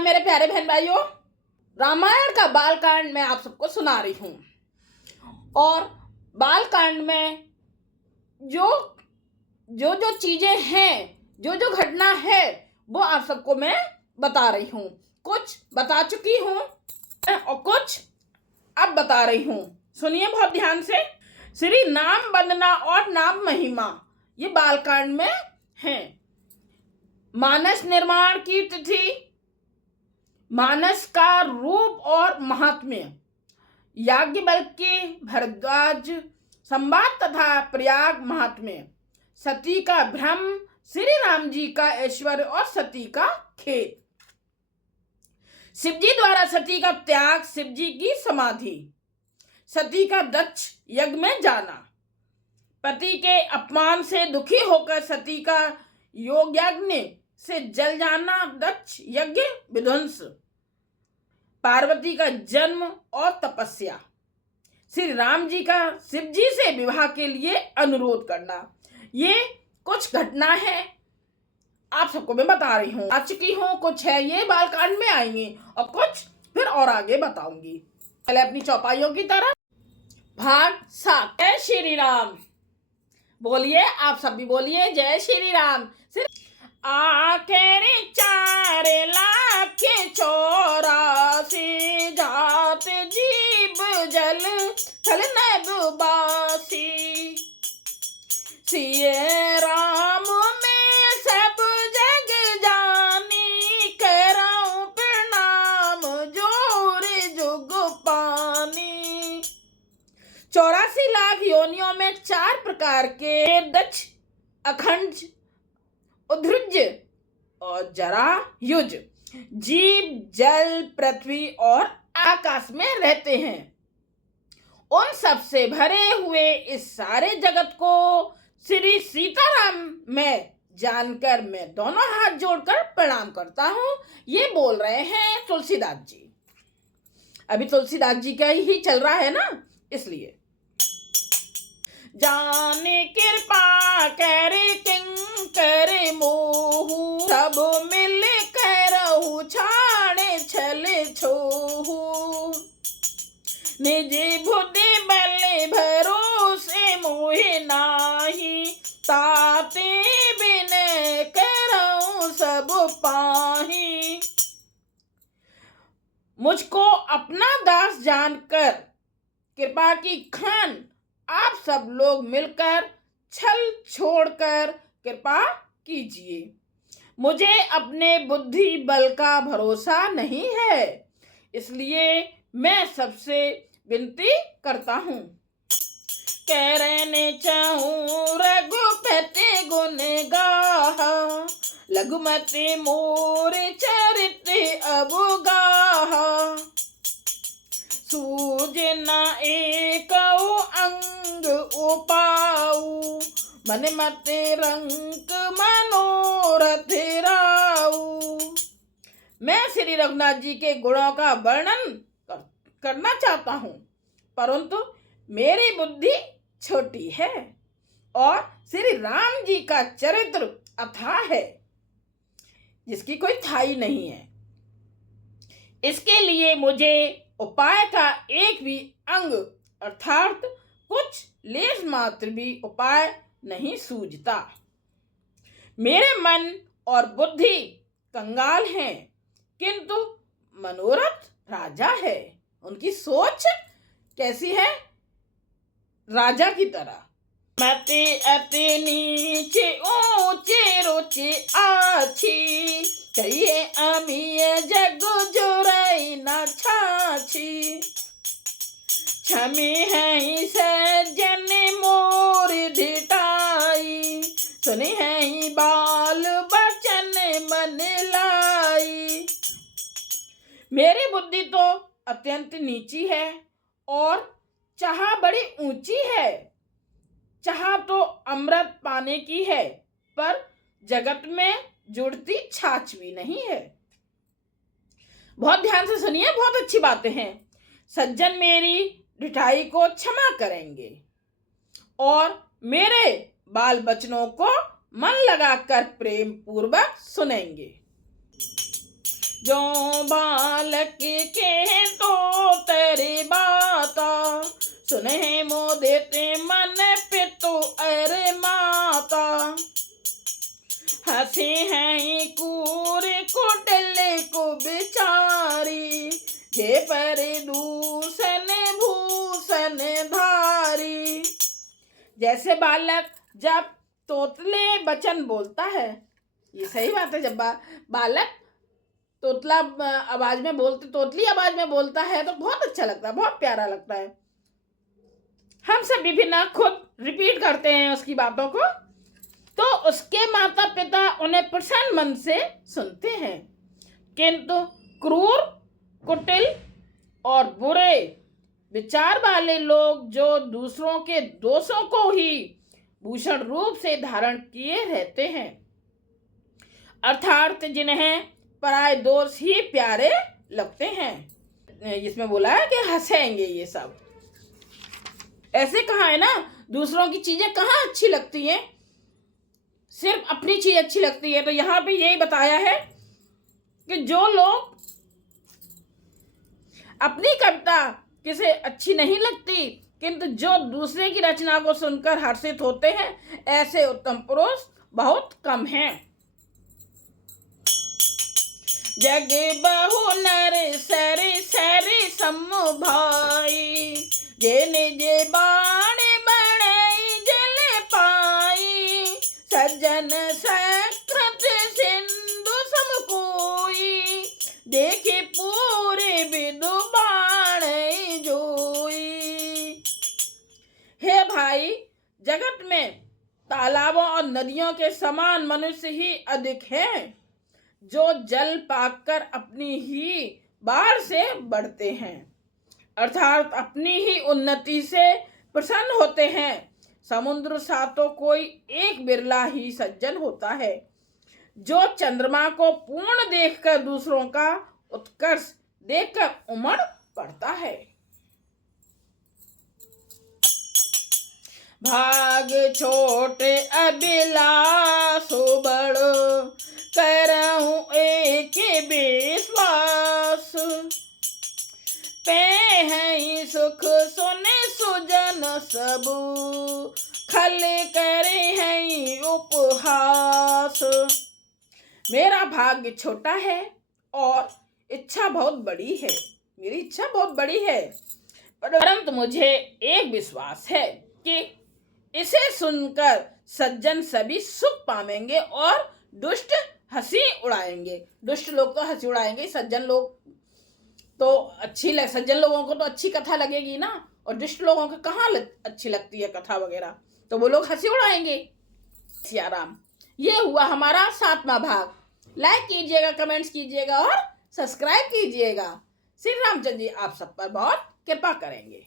नमस्कार मेरे प्यारे बहन भाइयों। रामायण का बालकांड मैं आप सबको सुना रही हूँ और बालकांड में जो जो जो चीजें हैं, जो जो घटना है वो आप सबको मैं बता रही हूँ। कुछ बता चुकी हूँ और कुछ अब बता रही हूँ। सुनिए बहुत ध्यान से। श्री नाम वंदना और नाम महिमा ये बालकांड में है। मानस निर्माण की तिथि, मानस का रूप और महात्म्य, याज्ञवल्क्य भरद्वाज संवाद तथा प्रयाग महात्म्य, सती का भ्रम, श्री राम जी का ऐश्वर्य और सती का खेद, शिवजी द्वारा सती का त्याग, शिवजी की समाधि, सती का दक्ष यज्ञ में जाना, पति के अपमान से दुखी होकर सती का योग यज्ञ से जल जाना, दक्ष यज्ञ विध्वंस, पार्वती का जन्म और तपस्या, श्री राम जी का शिव जी से विवाह के लिए अनुरोध करना। ये कुछ घटना है आप सबको मैं बता रही हूँ। आ चुकी हूँ, कुछ है ये बालकांड में आएंगे और कुछ फिर और आगे बताऊंगी। पहले अपनी चौपाइयों की तरफ। भाग 7। जय श्री राम बोलिए, आप सब भी बोलिए जय श्री राम। आखिर 4,84,000 जात जीव जल थल नभवासी, सिय राम में सब जग जानी, करऊं प्रणाम जोर जुग पानी। 84 लाख योनियों में 4 प्रकार के दक्ष, अखंड, उद्रुज और जरायुज जीव जल, पृथ्वी और आकाश में रहते हैं। उन सब से भरे हुए इस सारे जगत को श्री सीताराम में जानकर मैं दोनों हाथ जोड़कर प्रणाम करता हूँ। ये बोल रहे हैं तुलसीदास जी। अभी तुलसीदास जी का ही चल रहा है ना, इसलिए। जाने कृपा कर किंकर मोहू, सब मिल करहु छाड़े छल छोहू, निज बुद्धि बल भरोसे मोहि नाही, ताते बिन करहु सब पाही। मुझको अपना दास जानकर कृपा की खान आप सब लोग मिलकर छल छोड़कर कृपा कीजिए। मुझे अपने बुद्धि बल का भरोसा नहीं है, इसलिए मैं सबसे विनती करता हूँ। कहने चाहूँ रघुपति गुण गाहा, लघुमति मोर चरित्र अवगाहा, सूजना एक अंग उपाऊ, मन मत रंक मनोरथ राऊ। मैं श्री रघुनाथ जी के गुणों का वर्णन करना चाहता हूँ, परंतु मेरी बुद्धि छोटी है और श्री राम जी का चरित्र अथाह है, जिसकी कोई थाई नहीं है। इसके लिए मुझे उपाय का एक भी अंग अर्थात कुछ लेस मात्र भी उपाय नहीं सूझता। मेरे मन और बुद्धि कंगाल हैं, किंतु मनोरथ राजा है। उनकी सोच कैसी है? राजा की तरह। मते अति नीचे ऊंचे रुचि आछी, कहिए अमीय जग जोरई न छाछी, क्षमी है सज्जन मोर धिटाई, सुनी है बाल बचन मन लाई। मेरी बुद्धि तो अत्यंत नीची है और चाह बड़ी ऊंची है। चाह तो अमृत पाने की है, पर जगत में जुड़ती छाछ भी नहीं है। बहुत ध्यान से सुनिए, बहुत अच्छी बातें हैं। सज्जन मेरी ढिठाई को क्षमा करेंगे और मेरे बाल बचनों को मन लगाकर प्रेम पूर्वक सुनेंगे। जो बालक के तो तेरी बाता, सुने मोदित मन पितु अरे माता। हंसी है कूर कुटिल को बिचारी, जे पर दूषण भूषण धारी। जैसे बालक जब तोतले वचन बोलता है, ये सही बात है, जब बालक तोतली आवाज में बोलता है तो बहुत अच्छा लगता है, बहुत प्यारा लगता है। हम सब भी ना खुद रिपीट करते हैं उसकी बातों को, तो उसके माता पिता उन्हें प्रसन्न मन से सुनते हैं। किंतु क्रूर, कुटिल और बुरे विचार वाले लोग जो दूसरों के दोषों को ही भूषण रूप से धारण किए रहते हैं, अर्थात जिन्हें पराये दोष ही प्यारे लगते हैं, इसमें बोला है कि हंसेंगे ये सब। ऐसे कहा है ना, दूसरों की चीजें कहाँ अच्छी लगती हैं, सिर्फ अपनी चीज अच्छी लगती है। तो यहाँ पे यही बताया है कि जो लोग अपनी कविता किसे अच्छी नहीं लगती किंतु जो दूसरे की रचना को सुनकर हर्षित होते हैं, ऐसे उत्तम पुरुष बहुत कम हैं। जग बहु नर सरि सरि सम भाई, जे निज बाण बड़ई जल पाई। सज्जन सकृत सिंधु सम कोई, देखे पूरे विदु बाण जोई। हे भाई, जगत में तालाबों और नदियों के समान मनुष्य ही अधिक हैं, जो जल पाकर अपनी ही बाढ़ से बढ़ते हैं, अर्थात अपनी ही उन्नति से प्रसन्न होते हैं। समुद्र सा तो कोई एक बिरला ही सज्जन होता है, जो चंद्रमा को पूर्ण देखकर दूसरों का उत्कर्ष देखकर उमड़ पड़ता है। भाग छोटे अभिलाषो बड़ो, करहूं एक विश्वास। पे है सुख सुने सुजन सबू, खल करे है उपहास। मेरा भाग्य छोटा है और इच्छा बहुत बड़ी है, मेरी इच्छा बहुत बड़ी है, परंतु मुझे एक विश्वास है कि इसे सुनकर सज्जन सभी सुख पावेंगे और दुष्ट हंसी उड़ाएंगे। दुष्ट लोग तो हंसी उड़ाएंगे, सज्जन लोग तो सज्जन लोगों को तो अच्छी कथा लगेगी ना, और दुष्ट लोगों को कहाँ अच्छी लगती है कथा वगैरह, तो वो लोग हंसी उड़ाएंगे। सिया राम। ये हुआ हमारा 7वां भाग। लाइक कीजिएगा, कमेंट्स कीजिएगा और सब्सक्राइब कीजिएगा। श्री रामचंद्र जी आप सब पर बहुत कृपा करेंगे।